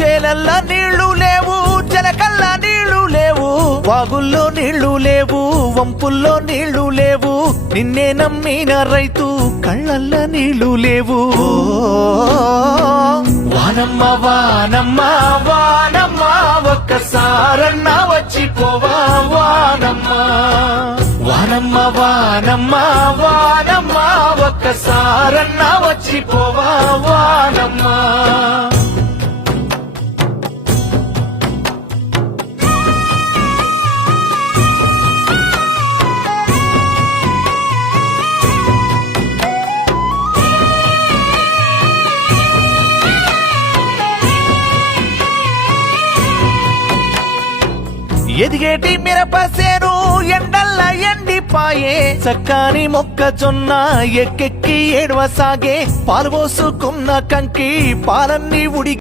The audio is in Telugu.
చేలల్లా నీళ్లు లేవు, జలకల్లా నీళ్లు లేవు, వాగుల్లో నీళ్లు లేవు, వంపుల్లో నీళ్లు లేవు, నిన్నే నమ్మిన రైతు కళ్ళల్లా నీళ్లు లేవు. వానమ్మ వానమ్మ వానమ్మ ఒక్కసారన్నా వచ్చిపోవా వానమ్మ. వానమ్మ వానమ్మ వానమ్మ ఒక్కసారన్నా వచ్చిపోవా వానమ్మ. ఎదిగేటి మిరపసేను ఎండల్ల ఎండిపాయే, చక్కని మొక్కజొన్న ఎక్కెక్కి ఏడవసాగే, పాలు పోసుకున్న కంకి పాలన్నీ ఉడి